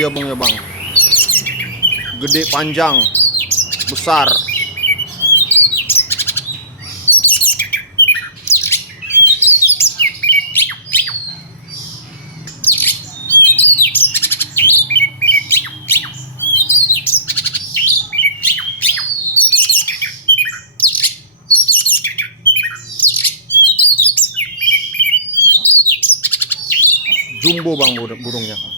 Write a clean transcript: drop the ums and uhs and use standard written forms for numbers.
dia bang ya bang. Gede, panjang, besar. Jumbo bang burungnya.